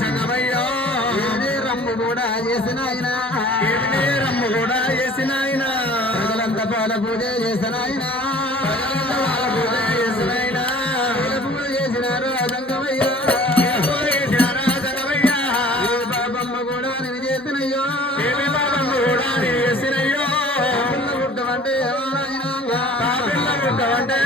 సంగమయ్యో రమ్ము కూడా చేసిన ఆయన రమ్ము కూడా చేసిన ఆయన ప్రజలంతా పాల పూజ చేసిన ఆయన పూజ చేసిన ఆయన పూజ చేసినారు సంగమయ్యా బాబమ్మ కూడా నేను చేసినయ్యో బాబమ్మ కూడా నేను చేసినయ్యో పిల్ల గుట్టమంటే పిల్ల గుట్టమంటే